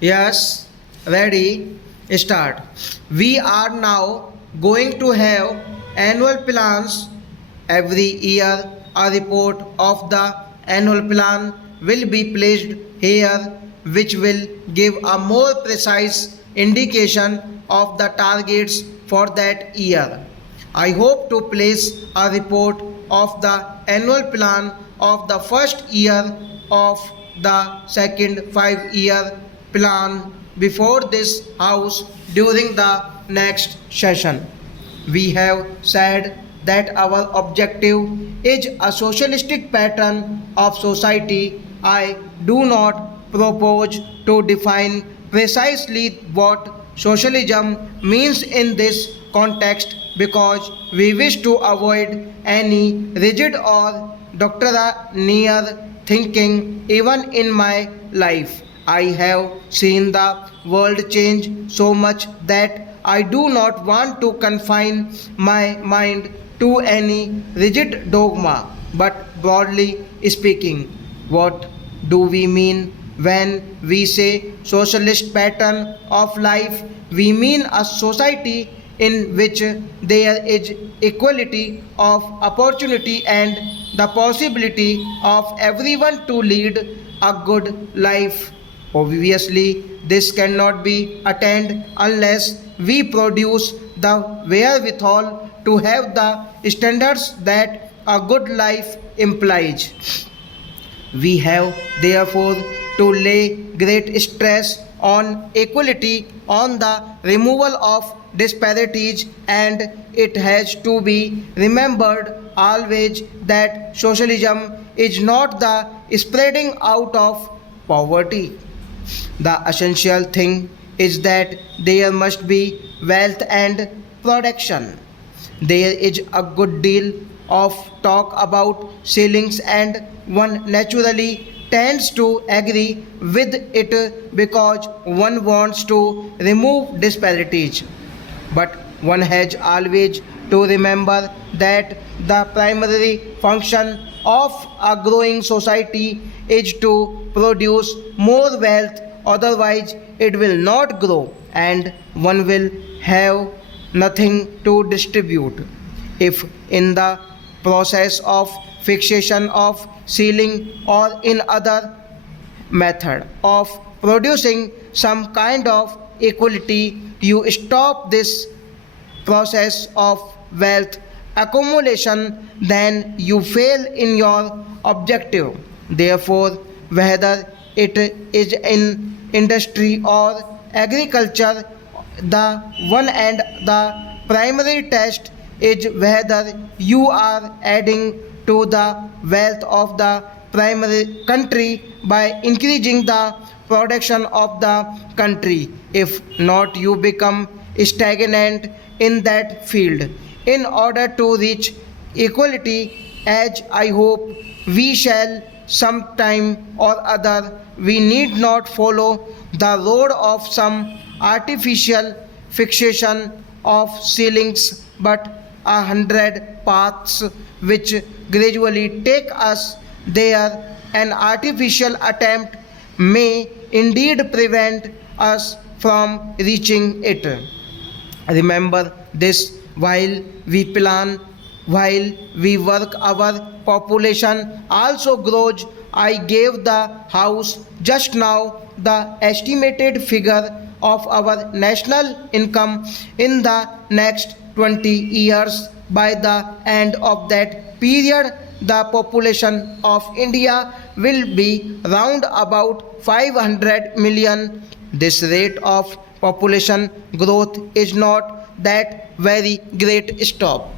Yes, ready, start. We are now going to have annual plans. Every year, a report of the annual plan will be placed here, which will give a more precise indication of the targets for that year. I hope to place a report of the annual plan of the first year of the second 5 year plan before this house during the next session. We have said that our objective is a socialistic pattern of society. I do not propose to define precisely what socialism means in this context because we wish to avoid any rigid or doctrinaire thinking. Even in my life, I have seen the world change so much that I do not want to confine my mind to any rigid dogma. But broadly speaking, what do we mean when we say socialist pattern of life? We mean a society in which there is equality of opportunity and the possibility of everyone to lead a good life. Obviously, this cannot be attained unless we produce the wherewithal to have the standards that a good life implies. We have therefore to lay great stress on equality, on the removal of disparities, and it has to be remembered always that socialism is not the spreading out of poverty. The essential thing is that there must be wealth and production. There is a good deal of talk about ceilings, and one naturally tends to agree with it because one wants to remove disparities. But one has always to remember that the primary function of a growing society is to produce more wealth, otherwise, it will not grow and one will have nothing to distribute. If in the process of fixation of ceiling or in other method of producing some kind of equality, you stop this process of wealth accumulation, then you fail in your objective. Therefore, whether it is in industry or agriculture, the one and the primary test is whether you are adding to the wealth of the primary country by increasing the production of the country. If not, you become stagnant in that field. In order to reach equality, as I hope we shall sometime or other, we need not follow the road of some artificial fixation of ceilings, but 100 paths which gradually take us there. An artificial attempt may indeed prevent us from reaching it. Remember this while we plan, while we work, our population also grows. I gave the house just now the estimated figure of our national income in the next 20 years. By the end of that period, the population of India will be round about 500 million. This rate of population growth is not that very great. Stop.